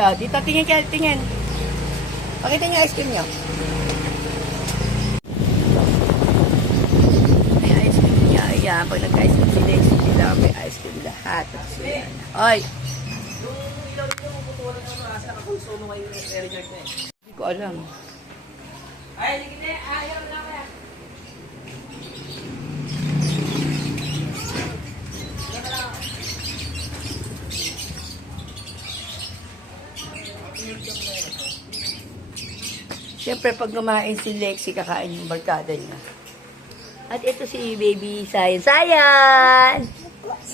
Yeah, dito, tingin ka, tingin. Pakita niyo ice cream niyo. May ice cream niya. Ayan, pag nagka-ice cream si Lexi, sila may ice cream lahat. Ay! Hindi ko alam. Ay, hindi ayaw na kaya. Siyempre, pag kumain si Lexi, kakain yung barkada niya. At ito si Baby Sayan. Sayan!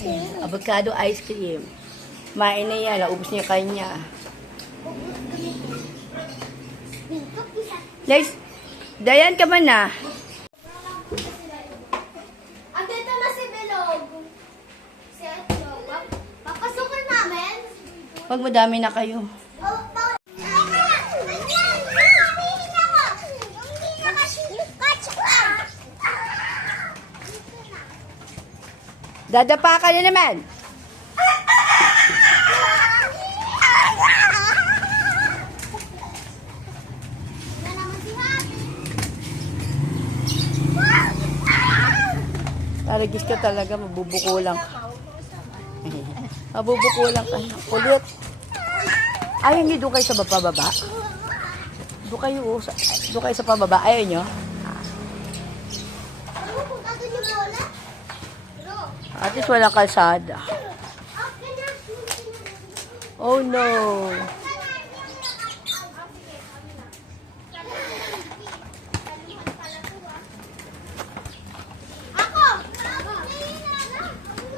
Ayan, avocado ice cream. Kumain na yan. Naubos niya kanya. Lex, Dayan ka ba na? Andito na si Bilog. Si Etlog. Papasukin namin. Pag madami na kayo. Dadapa ka na naman. Taragis ka talaga, mabubukulang ka. Mabubukulang ka. Kulit. Ayaw niyo doon kayo sa pababa? Doon kayo sa pababa. Ayaw niyo? At least walang kalsada. Oh no.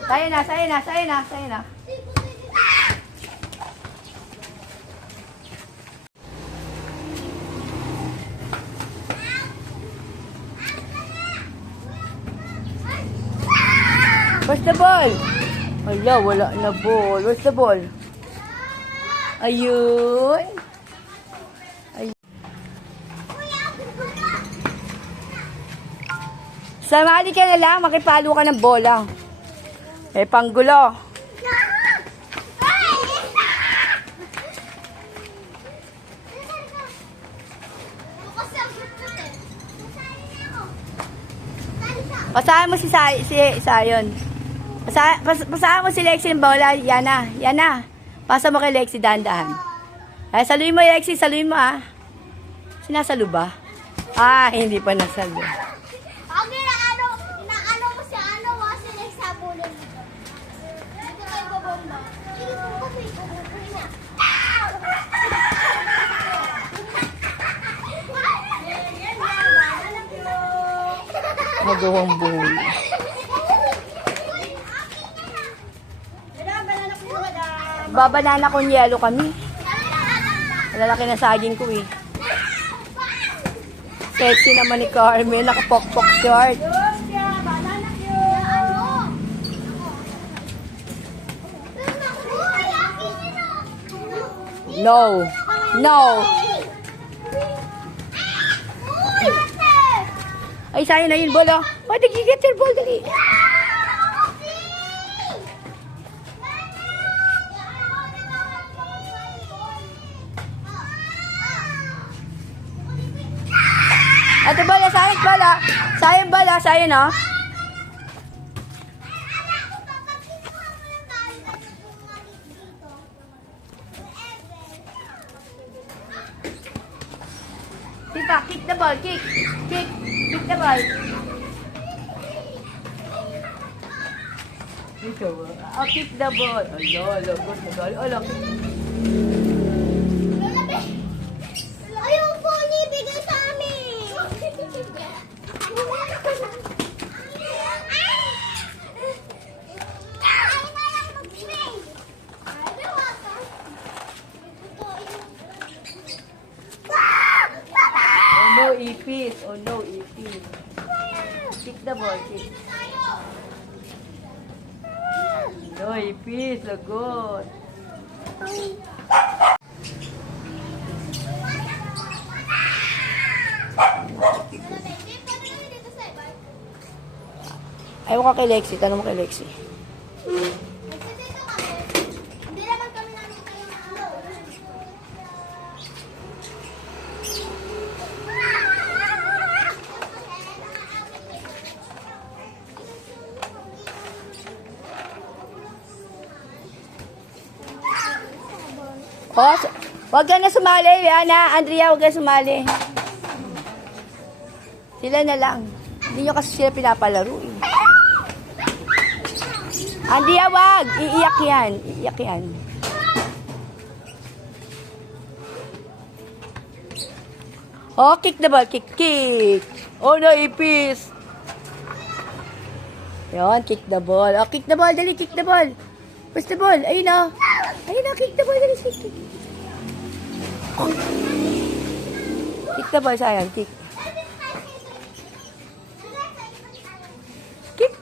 Saya na. Where's the ball? Ala, wala na ball. Where's the ball? Ayun. Samali ka na lang, makipalo ka ng bola. Eh, panggulo. Pasahan mo si Sayon. Pasahan mo si Lexi ng bola. Yana. Pasa mo kay Lexi, dahan-dahan. Ay, saluhin mo, Lexi. Saluhin mo, ah. Sinasalo ba? Ah, hindi pa nasalo. Okay, inaano mo si si Lex sabulin dito. Dito kayo babomba. Magawang buhol. Babanana kong yelo kami. Lalaki na saging ko eh. Sexy naman ni Carmen. Nakapok-pok short. No. Ay, sayang na yun, bola. Oh, dali, get your ball, dali. Ate bola, sayang, no? Tita, kick the ball, kick the ball. Kick the ball. Alo. Ayaw po niya ibigay sa amin. Oh no, ipis. Kick the ball, kick. No, ipis, lagot. Ayaw ka kay Lexi. Tanong mo kay Lexi. Hindi naman kami namin kayo Oh, wag ka na sumali, Yana. Andrea, wag ka sumali. Sila na lang. Hindi nyo kasi sila pinapalaro eh. Andrea, wag! Iiyak yan. Iiyak yan. Oh, kick the ball. Kick, kick. Oh, no, ipis. Yan, kick the ball. Oh, kick the ball. Dali, kick the ball. Where's the ball? Ayun na. Ayun na, kick the ball. Dali, kick. Kick the ball, sayang. Kick. Kick.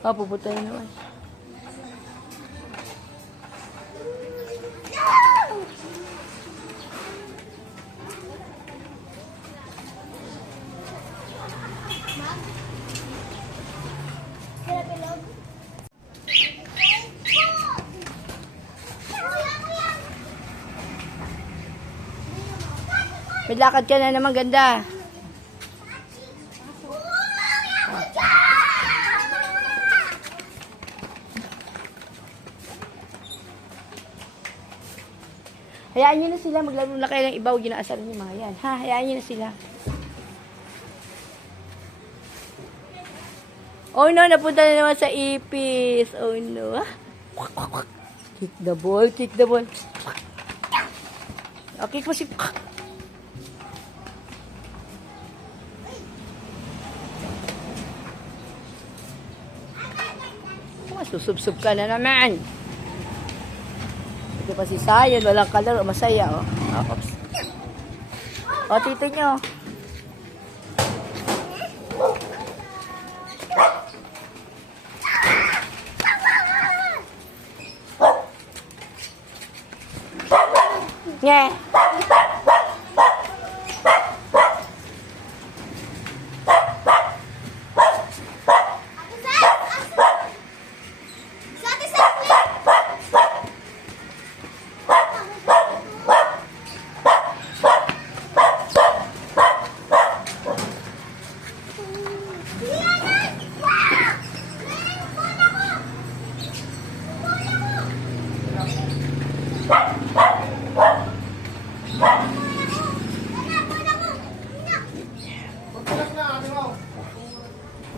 Oh, pupunta na naman. May lakad ka na naman, ganda. Hayaan nyo na sila, maglaro na kayo ng iba, huwag ginaasaran yung mga yan. Ha, hayaan nyo na sila. Oh no, napunta na naman sa ipis. Oh no. Kick the ball, kick the ball. Oh, kick mo si... Susubsub ka na naman. Ito pa si Sayon, walang kalaro, masaya, oh. Oops. O, tito nyo. Nye.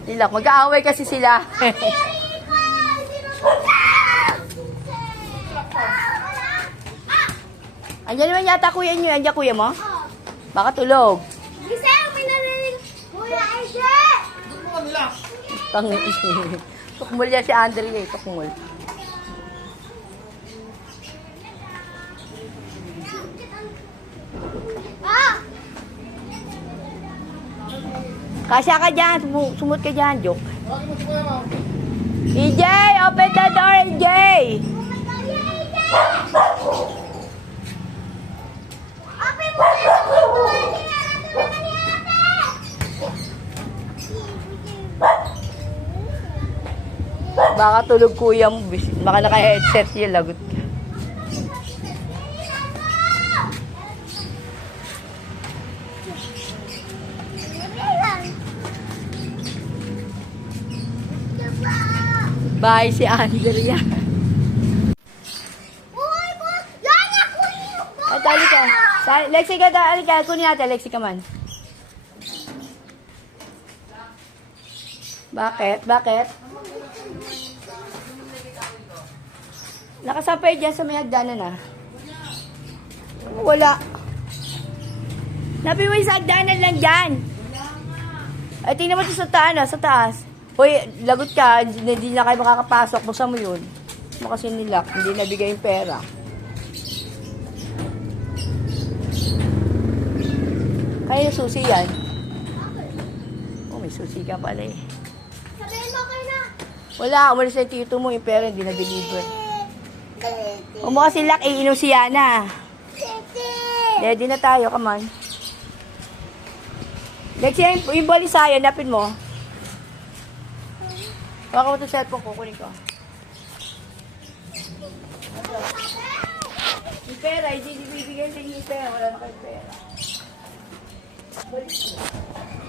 Nila, mag-aaway kasi sila. Andiyan naman yata kuya nyo. Andiyan kuya mo? Baka tulog. Giselle, may narinig. Kuya, Aisha! Tukmul yan si Andrea. Tukmul. Ah! Kasya ka dyan. Sumut ka dyan. Joke. EJ! Open the door, EJ! Open mo na sa buhay. Baka tulog kuya mo. Baka naka-headset niya. Lagot ka. Bye si Andrea. Uy, ko! Yana, kunin mo! At dali ka. Lexi ka, dali ka. Kunin natin, Lexi ka man. Bakit? Bakit? Nakasampay dyan sa may hagdanan ah. Wala. Napin mo yung sa hagdanan lang dyan. Ay, tingnan mo ito sa taas, sa taas. Hoy, lagot ka, hindi na kayo makakapasok. Buksan mo yun. Mo kasi nilak, hindi nabigay yung pera. Kaya susi yan. Oh, may susi ka pala eh. Sabihin mo kayo na. Wala, umalis na yung tito mo, yung pera hindi na-deliver. Huwag mo kasi lak, iinom si Yana. Ready na tayo, come on. Lexi, yung bali sa'yo, napin mo. Baka mo itong cellphone ko, kunin ko. Yung pera, hindi bibigyan sa inyo yung pera. Wala na kayong pera. Balik mo.